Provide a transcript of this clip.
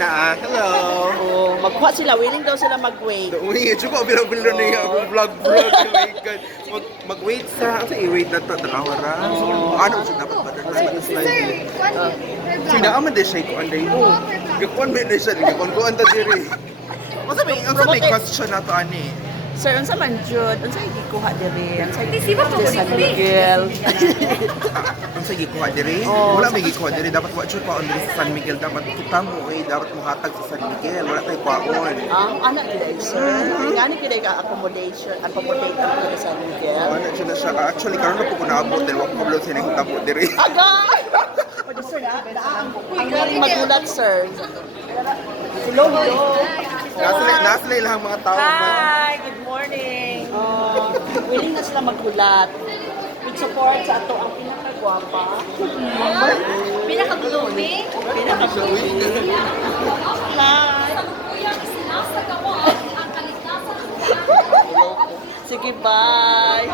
na. Hello. Oh, magkuha sila. Willing daw sila mag-wait. Uy, chuko bilang-bilang na yung akong vlog. Oh my God. Mag-wait sa... Ano i-wait na ito? Tanawara. Ano siya dapat ba? Sina aman din siya ikuan din. Gakuan ba na siya? Gakuan ta diri. Ang sa may question na to, ani? Sir, unsa man jud? Unsa gikuha diri? Unsa Sino to? San Miguel? Ang sa gikuha diri? Oh. Wala may gikuha diri. Dapat wa jud paon diri sa San Miguel. Dapat kita mo dapat mo hatag sa San Miguel. Wala tayo paon. Ang anak gid sir. Ngani gid ka accommodate ang sa San Miguel. Ano siya na siya. Actually, karon na po ko naabot. Dahil wak pablo siya na hitabo diri. Agay! Pwede sir, ang galing magulat sir. Hello, hello. Nasa ilang mga tao. Hi, good morning. Willing na sila maghulat. With support sa ato ang pinakagwapa. Pinaka-blooming. Hi. Sige, bye.